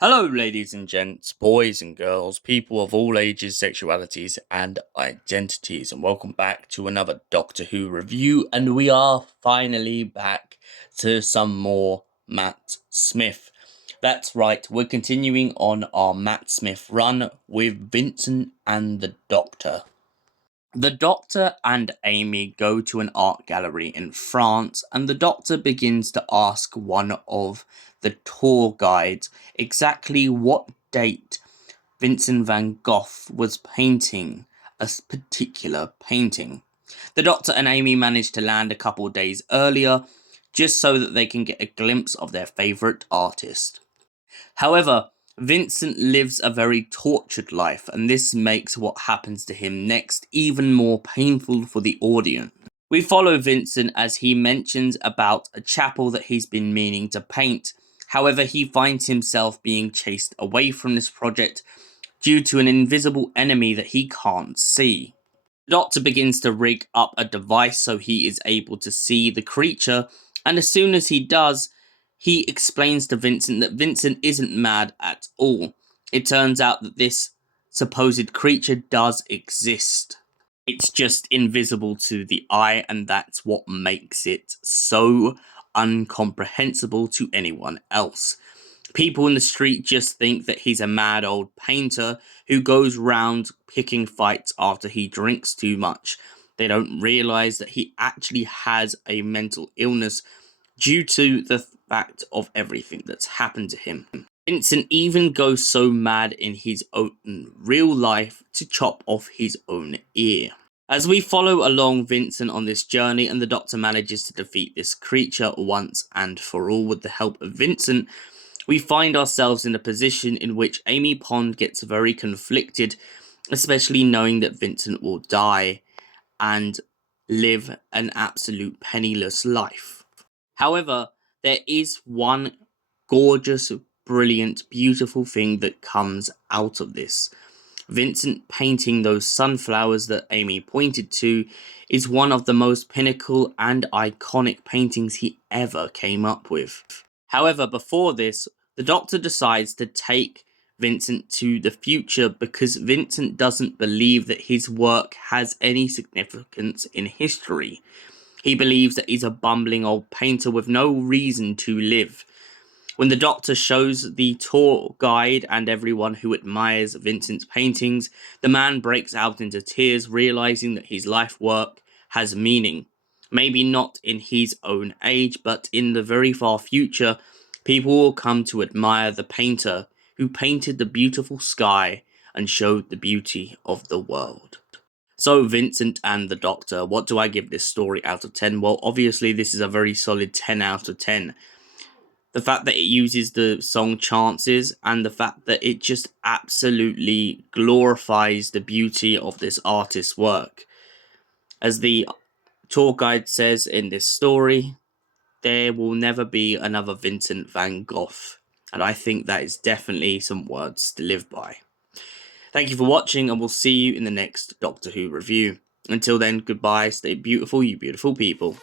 Hello, ladies and gents, boys and girls, people of all ages, sexualities, and identities, and welcome back to another Doctor Who review. And we are finally back to some more Matt Smith. That's right, we're continuing on our Matt Smith run with Vincent and the Doctor. The Doctor and Amy go to an art gallery in France, and the Doctor begins to ask one of the tour guides exactly what date Vincent van Gogh was painting a particular painting. The Doctor and Amy manage to land a couple days earlier, just so that they can get a glimpse of their favourite artist. However, Vincent lives a very tortured life, and this makes what happens to him next even more painful for the audience. We follow Vincent as he mentions about a chapel that he's been meaning to paint. However, he finds himself being chased away from this project due to an invisible enemy that he can't see. The Doctor begins to rig up a device so he is able to see the creature, and as soon as he does, he explains to Vincent that Vincent isn't mad at all. It turns out that this supposed creature does exist. It's just invisible to the eye, and that's what makes it so incomprehensible to anyone else. People in the street just think that he's a mad old painter who goes round picking fights after he drinks too much. They don't realise that he actually has a mental illness due to the fact of everything that's happened to him. Vincent even goes so mad in his own real life to chop off his own ear. As we follow along Vincent on this journey, and the Doctor manages to defeat this creature once and for all with the help of Vincent, we find ourselves in a position in which Amy Pond gets very conflicted, especially knowing that Vincent will die and live an absolute penniless life. However, there is one gorgeous, brilliant, beautiful thing that comes out of this. Vincent painting those sunflowers that Amy pointed to is one of the most pinnacle and iconic paintings he ever came up with. However, before this, the Doctor decides to take Vincent to the future because Vincent doesn't believe that his work has any significance in history. He believes that he's a bumbling old painter with no reason to live. When the Doctor shows the tour guide and everyone who admires Vincent's paintings, the man breaks out into tears, realizing that his life work has meaning. Maybe not in his own age, but in the very far future, people will come to admire the painter who painted the beautiful sky and showed the beauty of the world. So, Vincent and the Doctor, what do I give this story out of 10? Well, obviously this is a very solid 10 out of 10. The fact that it uses the song Chances and the fact that it just absolutely glorifies the beauty of this artist's work. As the tour guide says in this story, there will never be another Vincent van Gogh. And I think that is definitely some words to live by. Thank you for watching, and we'll see you in the next Doctor Who review. Until then, goodbye, stay beautiful, you beautiful people.